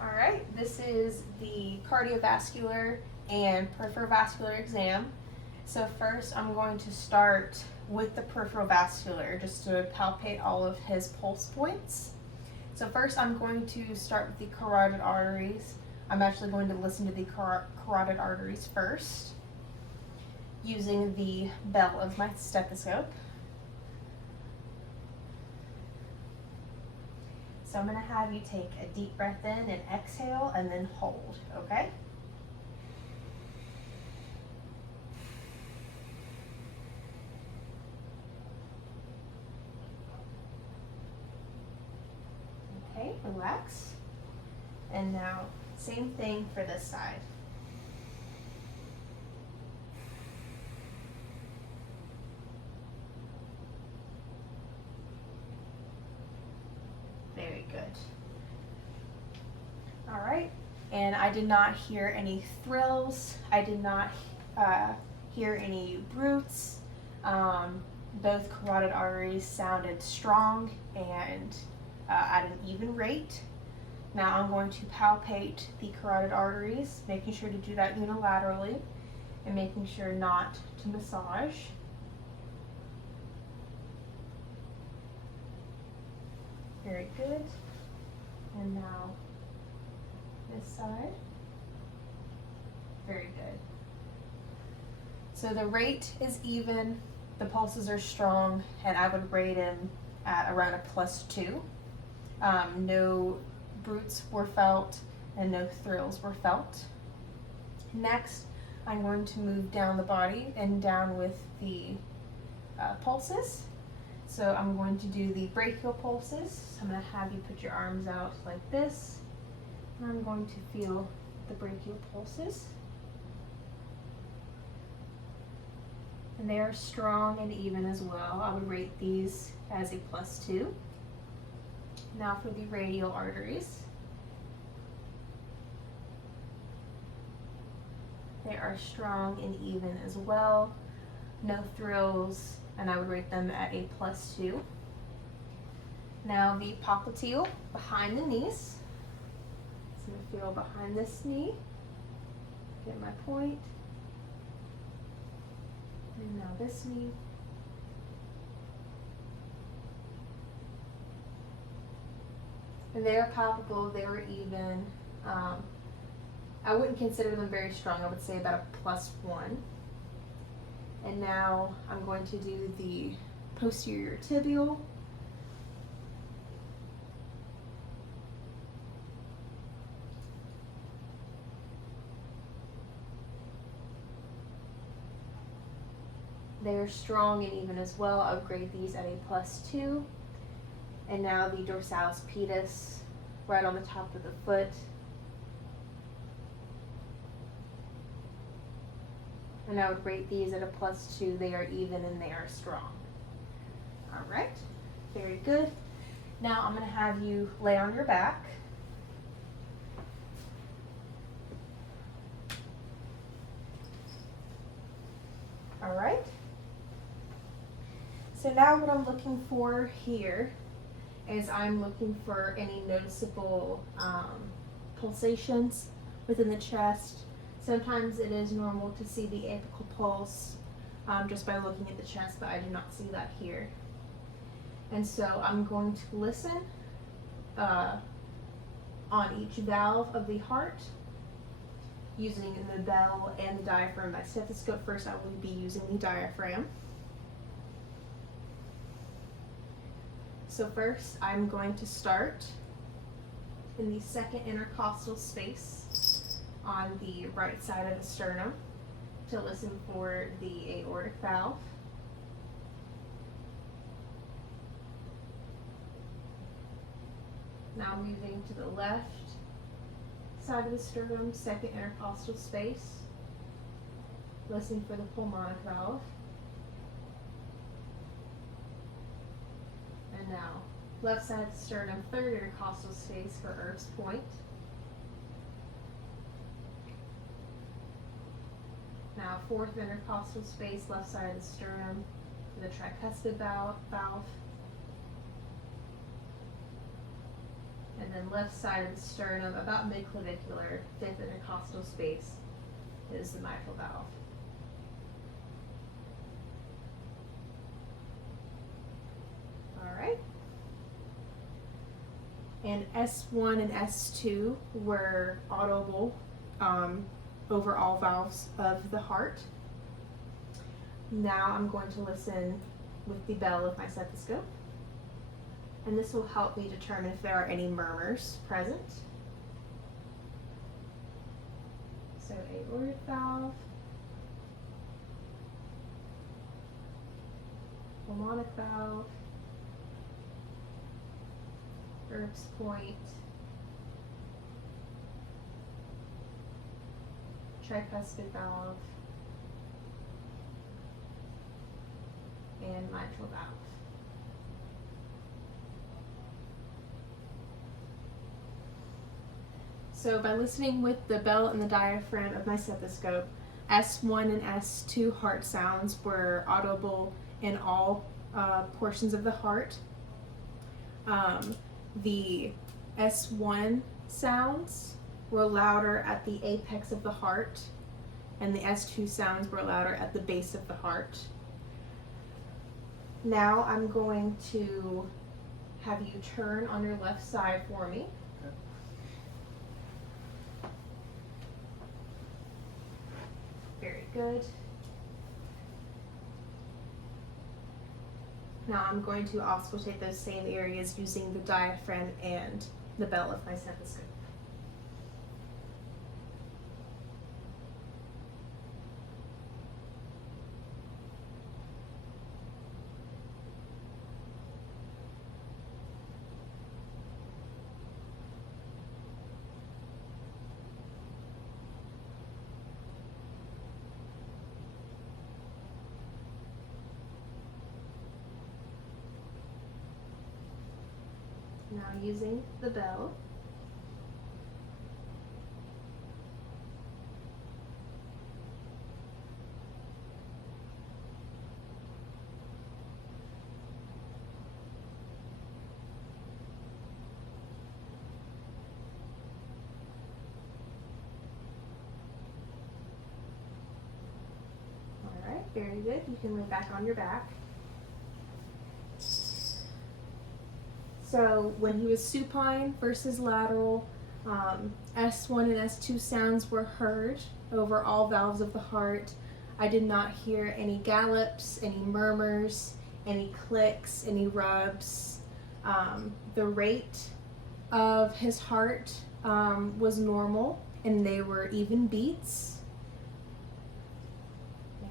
All right, this is the cardiovascular and peripheral vascular exam. So first I'm going to start with the peripheral vascular just to palpate all of his pulse points. So first I'm going to start with the carotid arteries. I'm actually going to listen to the carotid arteries first using the bell of my stethoscope. So I'm going to have you take a deep breath in and exhale and then hold, okay? Okay, relax. And now, same thing for this side. Very good. All right, and I did not hear any thrills. I did not hear any brutes. Both carotid arteries sounded strong and at an even rate. Now I'm going to palpate the carotid arteries, making sure to do that unilaterally and making sure not to massage. Very good. And now this side. Very good. So the rate is even, the pulses are strong, and I would rate him at around a +2. No brutes were felt and no thrills were felt. Next, I'm going to move down the body and down with the pulses. So I'm going to do the brachial pulses. I'm going to have you put your arms out like this. And I'm going to feel the brachial pulses. And they are strong and even as well. I would rate these as a +2. Now for the radial arteries. They are strong and even as well. No thrills, and I would rate them at a +2. Now the popliteal behind the knees. So I'm going to feel behind this knee. Get my point. And now this knee. And they are palpable, they were even. I wouldn't consider them very strong. I would say about a +1. And now I'm going to do the posterior tibial. They are strong and even as well. I would grade these at a +2. And now the dorsalis pedis, right on the top of the foot. And I would rate these at a +2. They are even and they are strong. All right, very good. Now I'm going to have you lay on your back. All right. So now what I'm looking for here is I'm looking for any noticeable pulsations within the chest. Sometimes it is normal to see the apical pulse just by looking at the chest, but I do not see that here. And so I'm going to listen on each valve of the heart using the bell and the diaphragm. My stethoscope first, I will be using the diaphragm. So first, I'm going to start in the second intercostal space on the right side of the sternum to listen for the aortic valve. Now moving to the left side of the sternum, second intercostal space, listening for the pulmonic valve. And now left side of the sternum, third intercostal space for Erb's point. Now fourth intercostal space, left side of the sternum for the tricuspid valve. And then left side of the sternum, about mid-clavicular, fifth intercostal space, is the mitral valve. All right. And S1 and S2 were audible over all valves of the heart. Now I'm going to listen with the bell of my stethoscope, and this will help me determine if there are any murmurs present. So aortic valve, pulmonic valve, Erb's point, tricuspid valve, and mitral valve. So by listening with the bell and the diaphragm of my stethoscope, S1 and S2 heart sounds were audible in all portions of the heart. The S1 sounds were louder at the apex of the heart, and the S2 sounds were louder at the base of the heart. Now I'm going to have you turn on your left side for me. Okay. Very good. Now I'm going to auscultate those same areas using the diaphragm and the bell of my stethoscope. Now using the bell. All right, very good. You can lay back on your back. So when he was supine versus lateral, S1 and S2 sounds were heard over all valves of the heart. I did not hear any gallops, any murmurs, any clicks, any rubs. The rate of his heart was normal, and they were even beats.